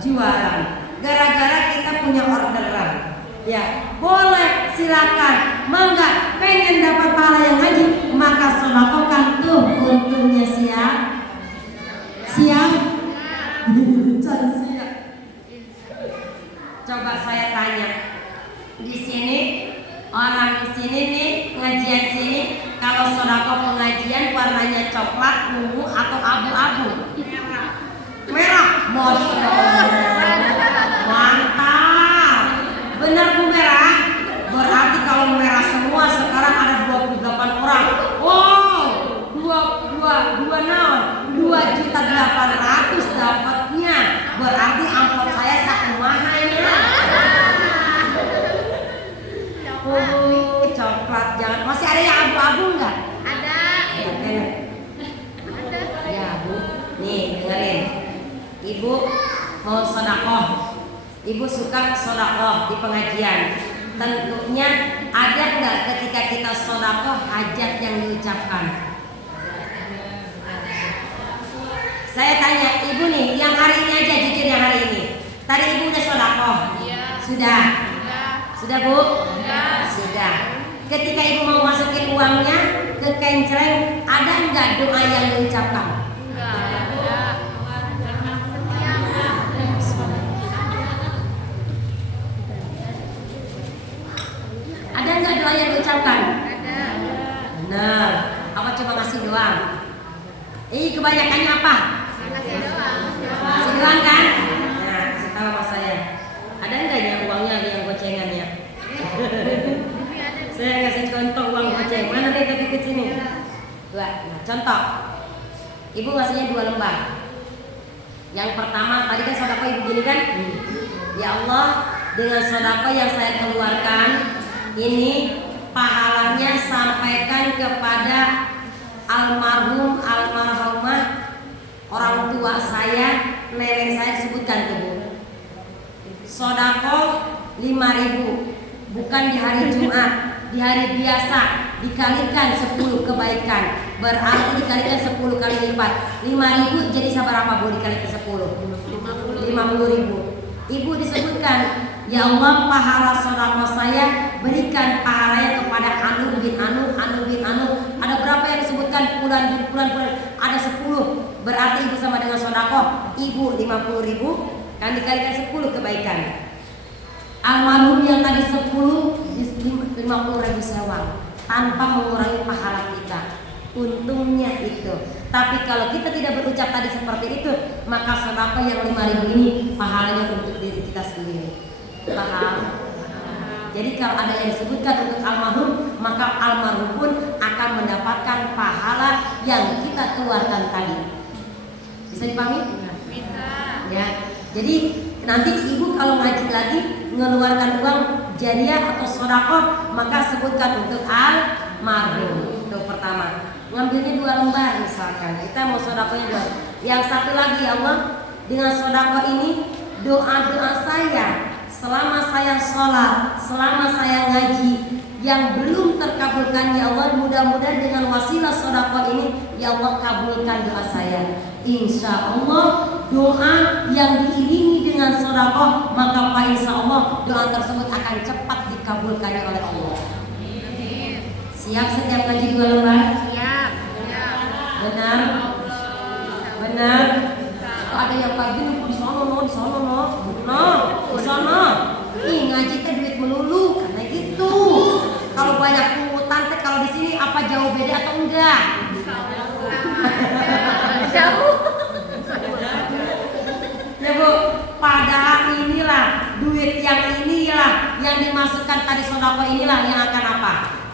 jualan. Gara-gara kita punya orderan. Ya, boleh silakan. Mangga pengen dapat pahala yang ngaji, maka sedekahkan tuh untungnya siap. Siap? Siap. Coba saya tanya. Di sini orang di sini nih pengajian sini, kalau sedekah pengajian warnanya coklat, ungu atau abu-abu? Merah. Masya Allah. Mantap. Benar Bu merah? Berarti kalau merah semua sekarang ada 28 orang. Wow. 2.800.000 dapatnya. Berarti angkot saya sakumahanya. Coklat jangan. Masih ada yang abu-abu enggak? Ada. Ya Bu. Nih dengerin. Ibu mau sedekah. Ibu suka sedekah di pengajian. Tentunya ada enggak ketika kita sedekah hajat yang diucapkan? Saya tanya ibu nih, yang hari ini aja, jujur yang hari ini. Tadi ibu udah sedekah? Iya. Sudah? Sudah Bu? Sudah. Ketika ibu mau masukin uangnya ke kenceleng, ada enggak doa yang diucapkan? Enggak. Ada enggak doa yang diucapkan? Ada. Benar. Apa coba ngasih doang? Kebanyakannya apa? Ngasih doang kan? Nah, kasih tahu sama saya. Ada enggak ya uangnya yang gocengan ya? Saya kasih contoh uang goceng. Mana deh tadi ke sini? Dua. Nah, contoh. Ibu ngasihnya 2 lembar. Yang pertama tadi kan sedekah ibu gini kan? Ya Allah, dengan sedekah yang saya keluarkan ini pahalanya sampaikan kepada almarhum almarhumah orang tua saya, nenek saya sebutkan tuh Bu. Sedekah 5.000 bukan di hari Jumat, di hari biasa dikalikan 10 kebaikan, berarti dikalikan 10 kali lipat. 5.000 jadi berapa Bu dikalikan 10? 50.000. Ibu disebutkan, ya Allah pahala sedekah saya berikan pahalanya kepada Anu bin Anu, Anu bin Anu. Ada berapa yang disebutkan? Bulan. Ada 10. Berarti ibu sama dengan sedekah ibu 50.000 kan dikalikan 10 kebaikan. Almarhum yang tadi 10 50.000 sewang tanpa mengurangi pahala kita. Untungnya itu Tapi kalau kita tidak berucap tadi seperti itu, maka sedekah yang 5.000 ini pahalanya untuk diri kita sendiri. Paham? Jadi kalau ada yang disebutkan untuk almarhum, maka almarhum pun akan mendapatkan pahala yang kita keluarkan tadi. Bisa dipahami? Bisa. Ya. Jadi nanti ibu kalau ngaji lagi mengeluarkan uang jariah atau sedekah, maka sebutkan untuk almarhum. Itu pertama. Ngambilnya 2 lembar misalkan. Kita mau sedekahnya 2. Yang satu lagi, ya Allah, dengan sedekah ini doa-doa saya selama saya sholat, selama saya ngaji yang belum terkabulkan, ya Allah, mudah-mudahan dengan wasilah sedekah ini, ya Allah, kabulkan doa saya. Insya Allah doa yang diiringi dengan sedekah, maka insya Allah doa tersebut akan cepat dikabulkannya oleh Allah. Siap setiap ngaji 2 lembar? Siap. Benar? Benar? Ada yang pagi nih di sono no, di sono no, di sono. Ih, ngaji teh duit melulu, karena gitu. Kalau banyak pungutan teh, kalau di sini apa jauh beda atau enggak? Jauh. Ya Bu, padahal inilah duit yang inilah yang dimasukkan tadi sedekah inilah yang akan apa?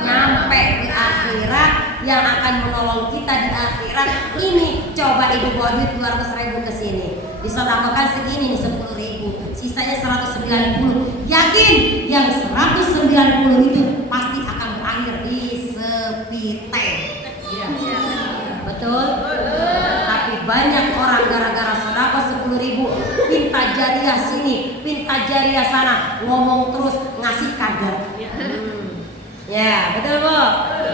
Nyampe di akhirat, yang akan menolong kita di akhirat. Ini coba ibu bawa duit 200.000 ke sini, disedekahkan segini nih 10.000, sisanya 190. Yakin yang 190 itu pasti akan berakhir di sepite. Ya. Betul? Tapi banyak orang gara-gara sedekah 10.000 pinta jariah sini, pinta jariah sana, ngomong terus ngasih kader. Ya, betul Bu.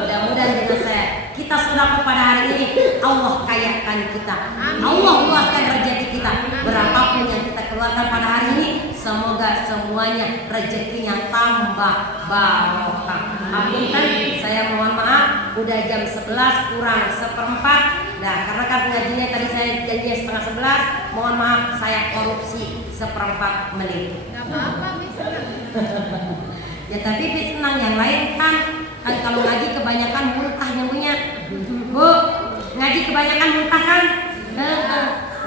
Mudah-mudahan dengan saya kita sedekah pada hari ini, Allah kayakan kita, Allah luaskan rezeki kita. Berapapun yang kita keluarkan pada hari ini, semoga semuanya rezekinya tambah barokah. Ampunkan, saya mohon maaf, udah jam 11 kurang 1/4. Nah, karena kan pengajiannya tadi saya janjinya setengah 11, mohon maaf saya korupsi 1/4 menit. Gak apa-apa, bisa. Ya tapi senang, yang lain kan kalau ngaji kebanyakan muntah nyampunya. Bu, ngaji kebanyakan muntah kan?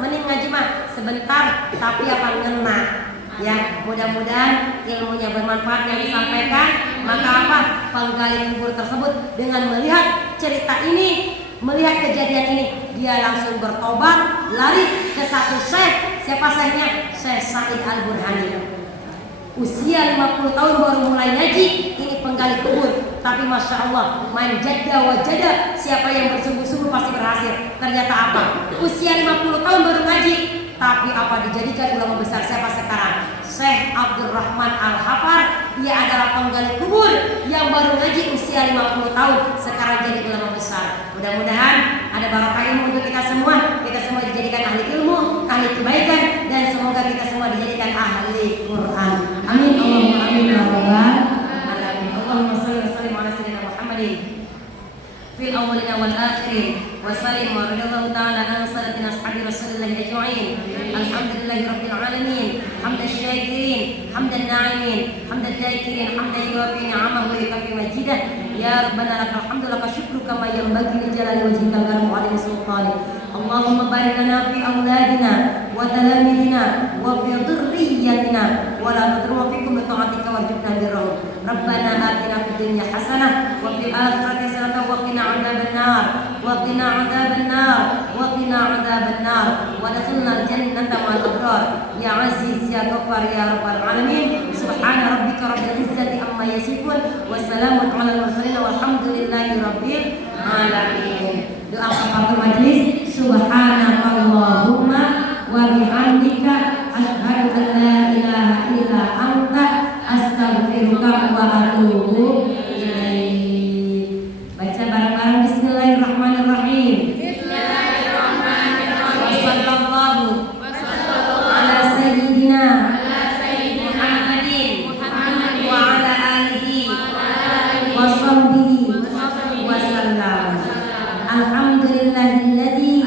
Mending ngaji mah sebentar tapi apa ngena. Ya, mudah-mudahan ilmunya bermanfaat yang disampaikan. Maka apa? Penggali kubur tersebut dengan melihat cerita ini, melihat kejadian ini, dia langsung bertobat, lari ke satu syekh. Siapa syekhnya? Syekh Said Al-Burhani. Usia 50 tahun baru mulai ngaji, ini penggali kubur. Tapi Masya Allah, man jadda wa jada, siapa yang bersungguh-sungguh pasti berhasil. Ternyata apa? Usia 50 tahun baru ngaji, tapi apa dijadikan ulama besar. Siapa sekarang? Syekh Abdurrahman Al-Hafar. Dia adalah penggali kubur yang baru ngaji usia 50 tahun, sekarang jadi ulama besar. Mudah-mudahan ada barokah ilmu untuk kita semua. Kita semua dijadikan ahli ilmu, ahli kebaikan, dan semoga kita semua dijadikan ahli Quran. Amin. Allahumma amin ya rabbal alamin. Allahumma shalli wa sallim ala sayyidina Muhammadin fil awwalina wal akhirin wa sallim wa radhiyallahu ta'ala an salatina ashabi Rasulillah ajma'in. Alhamdulillahi rabbil alamin. Hamdan syakirin, hamdan na'imin, hamdan dzakirin, hamdan yuwafi ni'amahu wa yukafi majidah. Ya rabbana lakal hamdu laka syukru kama yanbaghi li jalali wajhikal karim wa 'azimi sultanik. Allahumma barik lana fi auladina wa talamidina wa fi dhurriyyatina wa la tudru fikum bi ta'atika warzuqna birrahum. Rabbana atina fid dunya hasanah wa fil akhirati hasanah wa qina 'adzaban nar wa qina 'adzaban nar wa qina 'adzaban nar wa adkhilna jannata ma'al abrar ya aziz ya ghaffar ya rabbal alamin. Subhana rabbika rabbil izzati amma yasifun wa salamun 'alal mursalin walhamdulillahi rabbil alamin. Doa kafaratul majlis. Subhanakallahumma wa bihamdika asyhadu an la ilaha illa anta astaghfiruka wa atubu ilaik. Baca bareng-bareng bismillahirrahmanirrahim. Bismillahirrahmanirrahim. Wa sallallahu ala sayyidina Muhammadin wa ala alihi wa sahbihi wa sallam. Alhamdulillahilladzi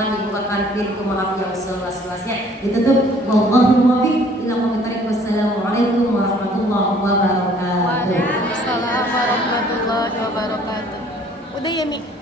mohon dibukakan pintu maaf yang seluas-luasnya. Ditutup. Wallahu muwaffiq ila aqwamit thoriq. Wassalamualaikum warahmatullahi wabarakatuh. Waalaikumsalam warahmatullahi wabarakatuh. Udah ya Mi?